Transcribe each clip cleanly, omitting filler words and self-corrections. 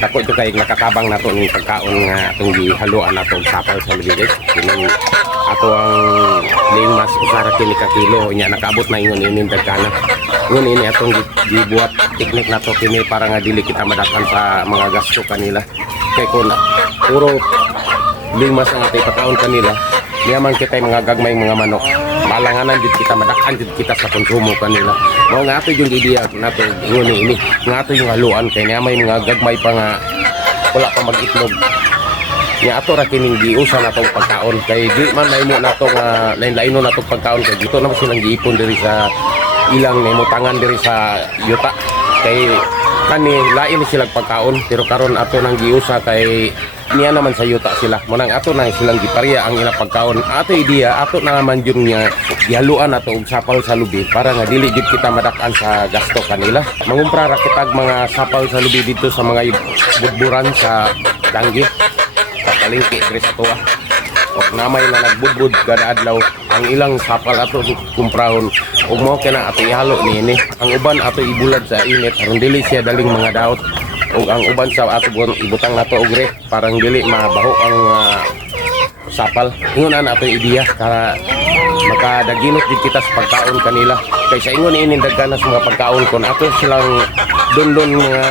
dako jud kay nakakabang nato ning pagkaon nga atong gihaluan nato og sapal sa lubi guys. Kini ato ang lingmas usara kini ka kilo nya nakaabot na ingon ini dagkana. Ingon ini atong gibuhat teknik nato kini para nga dili kita madakan sa mga gasto kanila. Kay kun puro lingmas ang atay pagkaon kanila, niyaman kita mga gagmay mga manok. Malanganan dito kita madakan dito kita sa konsumo kanila. Mao nga ato yung ideya nato ingon ini nga ato yung haluan kay niya may mga gagmay pa nga wala pa mag-itlog. Nya ato ra kining giusa natong pagkaon kay di man mahimo nato nga lain-laino natong pagkaon kay dito na silang giipon diri sa ilang nimutangan diri sa yuta kay kani lain silang pagkaon pero karon ato nang giusa kay niya naman sa yuta sila mo nang ato nang silang giparya ang ilang pagkaon. Ato ideya ato na naman yun nga gihaluan nato og sapal sa lubi para nga dili jud kita madakan sa gasto kanila. Mangumpra ra kita mga sapal sa lubi dito sa mga budburan sa Danggi sa palengke diri sa tuwa. O namay na nagbudbud kada adlaw ang ilang sapal ato kumprahon ug mao kana ato ihalo niini. Ang uban ato ibulad sa init aron dili siya daling mga daot. Ug ang uban sa ato ibutang nato og ref parang dili mabaho ang sapal. Ingon ana ato ideya para makadaginot din kita sa pagkaon kanila. Kay sa ingon ini daghan sa mga pagkaon kon ato silang don nga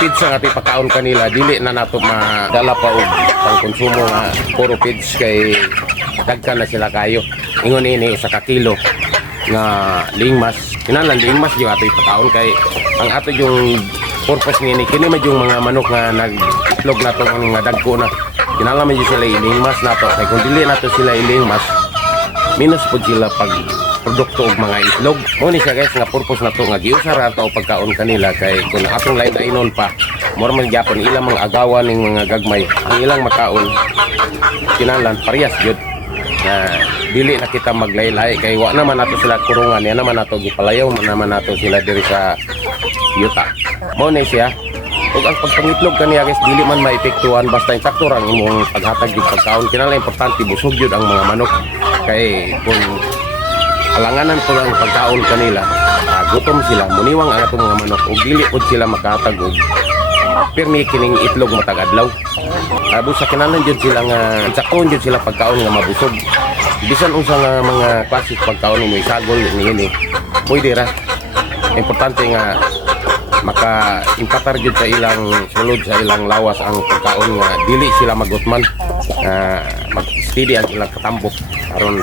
pizza nga pagkaon kanila dili na nato madala pa og pang konsumo nga puro pids kay daghan na sila kayo. Ingon ini usa ka kilo nga lingmas. Kinahanglan lingmas yung ato pagkaon kay ang ato yung purpose ni kini man yung mga manok nga nag-itlog nato ang nga dagko na kinahanglan man sila ilingmas nato kay kung dili nato sila ilingmas minus pud sila pag produkto og mga itlog. Mo ni siya guys nga purpose nato nga giusar ato pagkaon kanila kay kung atong lain-lainon pa more man gyapon ilang mga agawan ning mga gagmay ang ilang makaon kinahanglan parehas jud na dili na kita maglaylay kay wa naman nato sila kurungan yan naman nato gipalayaw man naman nato sila diri sa yuta. Mo ni siya ug ang pagpangitlog kaniya guys dili man maepektuhan basta insakto ra imong paghatag jud pagkaon kinahanglan importante busog jud ang mga manok kay kung alanganan po ang pagkaon kanila gutom sila muniwang ang atong mga manok ug dili pod sila makahatag og pirmi kining itlog matag adlaw. Busa kinahanglan jud sila nga insakton jud sila pagkaon nga mabusog bisan unsa nga mga klasik pagkaon mo isagol niini pwede ra. Importante nga maka-impatar jud sa ilang sulod sa ilang lawas ang pagkaon nga dili sila magutman mag-steady ang ilang katambok aron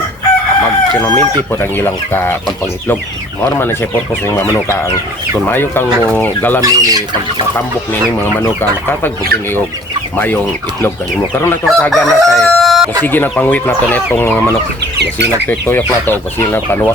mag-pinominti po ang ilang pagpangitlog. Mao man na siya purpose ng mga manuka ang kung mayo kang mo galam ni pagtatambok ni mga manuka makatag po kini og mayong itlog kanimo karon nagtataga na kay sige na pangwit nato netong mga manok kasi nagtuyok na to kasi na panuwa